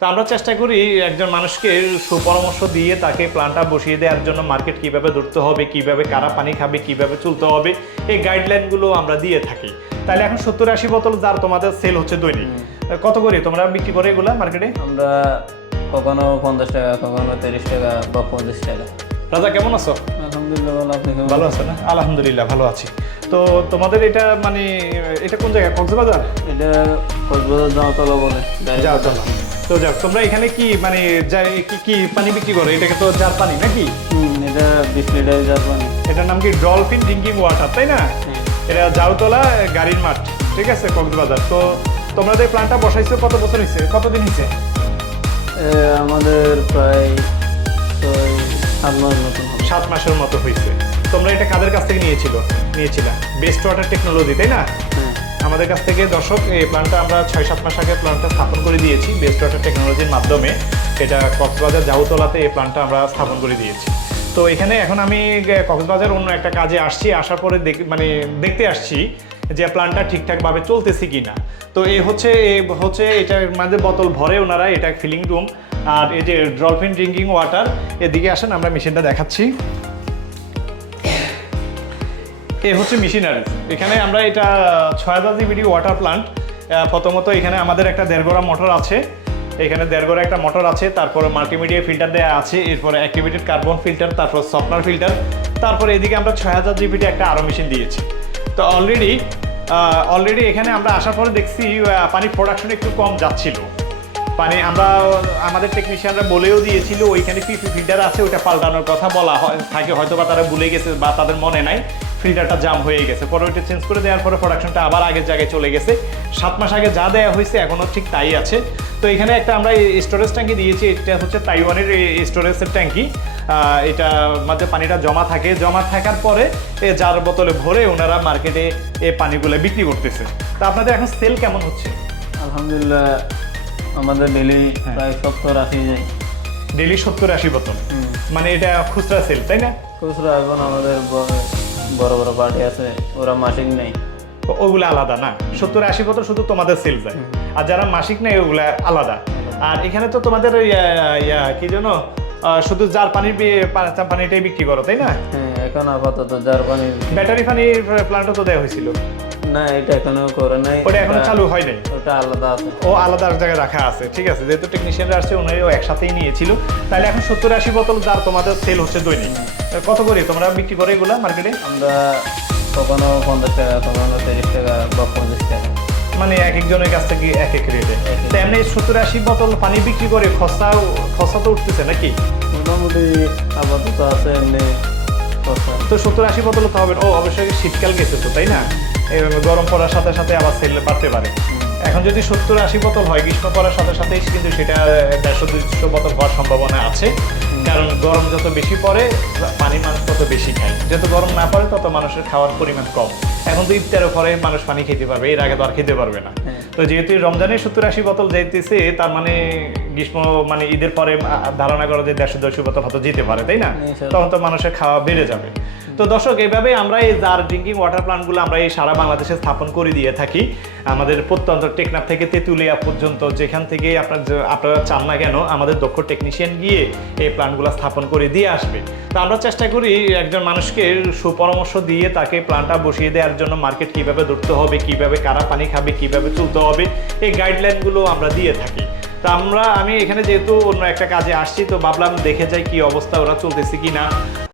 তো আমরা চেষ্টা করি একজন মানুষকে সুপরামর্শ দিয়ে তাকে প্ল্যানটা বসিয়ে দেওয়ার জন্য মার্কেট কীভাবে ধরতে হবে কীভাবে কারা পানি খাবে কীভাবে চলতে হবে এই গাইডলাইনগুলো আমরা দিয়ে থাকি। তাহলে এখন সত্তর আশি বোতল যার তোমাদের সেল হচ্ছে দৈনিক কত করে? তোমরা বিক্রি করে এগুলা মার্কেটে আমরা কখনো পঞ্চাশ টাকা কখনো তিরিশ টাকা বা পঁচিশ টাকা। রাজা কেমন আছো? আলহামদুলিল্লাহ ভালো আপনি কেমন ভালো আছো না? আলহামদুলিল্লাহ ভালো আছি। তো তোমাদের এটা মানে এটা কোন জায়গায়? কক্সবাজার? এটা কক্সবাজার জামাতলা বলে। গাড়ি যাও চলো। তো যাক তোমরা এখানে কি মানে যা- কি কি পানি বিক্রি করো? এটাকে তো জার পানি নাকি? এটা বিশ লিটার যার পানি। এটার নাম কি? ডলফিন ড্রিঙ্কিং ওয়াটার তাই না? এটা জাউতলা গাড়ির মাঠ ঠিক আছে কক্সবাজার। তো তোমাদের প্ল্যানটা বসাইছো কত বছর হয়েছে কতদিন হয়েছে আমাদের প্রায় সাত মাস হবে। সাত মাসের মতো হয়েছে তোমরা এটা কাদের কাছ থেকে নিয়েছিল? নিয়েছিলা? বেস্ট ওয়াটার টেকনোলজি তাই না? হ্যাঁ। আমাদের কাছ থেকে দর্শক, এই প্ল্যানটা আমরা ছয়, সাত মাস আগে প্ল্যানটা স্থাপন করে দিয়েছি বেস্ট ওয়াটার টেকনোলজির মাধ্যমে। এটা কক্সবাজার জাউতলাতে এই প্ল্যানটা আমরা স্থাপন করে দিয়েছি। তো এখানে এখন আমি কক্সবাজার অন্য একটা কাজে আসছি, আসার পরে দেখ- মানে দেখতে আসছি যে প্ল্যানটা ঠিকঠাকভাবে চলতেছে কি না তো এই হচ্ছে হচ্ছে এটার মাঝে বোতল ভরে ওনারা এটা ফিলিং রুম আর এই যে ডলফিন ড্রিঙ্কিং ওয়াটার এদিকে আসেন, আমরা মেশিনটা দেখাচ্ছি। এ হচ্ছে মেশিনারি এখানে আমরা এটা ছয় হাজার জিবিডি ওয়াটার প্লান্ট প্রথমত এখানে আমাদের একটা দেড়গোড়া মোটর আছে। এখানে দেড়গোড়া একটা মোটর আছে, তারপরে মাল্টিমিডিয়া ফিল্টার দেওয়া আছে, এরপরে অ্যাক্টিভেটেড কার্বন ফিল্টার তারপর সফটওয়্যার ফিল্টার তারপরে এদিকে আমরা ছয় হাজার জিবিডি একটা আরও মেশিন দিয়েছি। তো অলরেডি অলরেডি এখানে আমরা আসার পরে দেখছি পানির প্রোডাকশন একটু কম যাচ্ছিল। পানি আমরা, আমাদের টেকনিশিয়ানরা বলেও দিয়েছিল, ওইখানে পিপি ফিল্টার আছে ওটা পাল্টানোর কথা বলা হয়, থাকে হয়তো বা তারা ভুলে গেছে বা তাদের মনে নাই। ফিল্টারটা জাম হয়ে গেছে। পরে ওইটা চেঞ্জ করে দেওয়ার পরে প্রোডাকশনটা আবার আগের জায়গায় চলে গেছে। সাত মাস আগে যা দেওয়া হয়েছে এখনও ঠিক তাই আছে। তো এখানে একটা আমরা স্টোরেজ ট্যাঙ্কি দিয়েছি এটা হচ্ছে তাইওয়ানের স্টোরেজের ট্যাঙ্কি এটা মাঝে পানিটা জমা থাকে। জমা থাকার পরে এ যার বোতলে ভরে ওনারা মার্কেটে এই পানিগুলো বিক্রি করতেছে। তা আপনাদের এখন সেল কেমন হচ্ছে? আলহামদুলিল্লাহ আমাদের ডেলি প্রায় সত্তর আশি যায়। ডেলি সত্তর আশি বোতল। মানে এটা খুচরা সেল তাই না? খুচরা এখন আমাদের বড় বড় পার্টি আছে ওরা মাসিক নেই ওগুলা আলাদা না? সত্তর আশি বোতল শুধু তোমাদের সেল যায়। আর যারা মাসিক নেই ওগুলা আলাদা। আর এখানে তো তোমাদের ওই ইয়া কি জানো শুধু জার পানির পানিটাই বিক্রি করো তাই না? হ্যাঁ এখন আপাতত যার পানি ব্যাটারি পানির প্ল্যান্টও তো দেওয়া হয়েছিল। না এটা এখনও করে নাই। ওটা এখনও চালু হয় নাই? ওটা আলাদা আছে। ও আলাদা এক জায়গায় রাখা আছে। ঠিক আছে যেহেতু টেকনিশিয়ানরা আসছে ওনারও একসাথেই নিয়েছিল। তাহলে এখন সত্তর আশি বোতল যার তোমাদের সেল হচ্ছে দৈনিক। কত করে? তোমরা বিক্রি করে এগুলা মার্কেটে আমরা কখনো পঞ্চাশ টাকা কখনো তিরিশ টাকা বা পঁচিশ টাকা। মানে এক একজনের কাছ থেকে এক এক রেটে তো এমনি সত্তর আশি বোতল পানি বিক্রি করে খসা খসা তো উঠতেছে নাকি? মোটামুটি আপাতত আছে এমনি তো সত্তর আশি বোতল তো হবে। ও অবশ্যই শীতকাল গেছে তো তাই না? গরম পড়ার সাথে সাথে আবার সেল বাড়তে পারে। এখন যদি সত্তর আশি বোতল হয় গ্রীষ্ম পড়ার সাথে সাথে কিন্তু সেটা দেড়শো দুইশো বোতল হওয়ার সম্ভাবনা আছে। কারণ গরম যত বেশি পড়ে পানি মানুষ তত বেশি খায়। যত গরম না পড়ে তত মানুষের খাওয়ার পরিমাণ কম। এখন তো ইফতারের পরে মানুষ পানি খেতে পারবে এর আগে তো আর খেতে পারবে না। হ্যাঁ। তো যেহেতু এই রমজানে সত্তর আশি বোতল যাইতেছে তার মানে গ্রীষ্ম মানে ঈদের পরে ধারণা করো যে দেড়শো দুশো বোতল হয়তো যেতে পারে তাই না? তখন তো মানুষের খাওয়া বেড়ে যাবে। তো দর্শক এইভাবে আমরা এই জার ড্রিঙ্কিং ওয়াটার প্লান্টগুলো আমরা এই সারা বাংলাদেশে স্থাপন করে দিয়ে থাকি। আমাদের প্রত্যন্ত টেকনাফ থেকে তেঁতুলিয়া পর্যন্ত, যেখান থেকে আপনার আপনারা চান না কেন, আমাদের দক্ষ টেকনিশিয়ান গিয়ে এই প্ল্যান্টগুলো স্থাপন করে দিয়ে আসবে। তো আমরা চেষ্টা করি একজন মানুষকে সুপরামর্শ দিয়ে তাকে প্ল্যানটা বসিয়ে দেওয়ার জন্য মার্কেট কীভাবে ধরতে হবে, কীভাবে কারা পানি খাবে, কীভাবে চলতে হবে, এই গাইডলাইনগুলো আমরা দিয়ে থাকি। তা আমরা আমি এখানে যেহেতু অন্য একটা কাজে আসছি, তো ভাবলাম দেখে যাই কি অবস্থা, ওরা চলতেছে কি না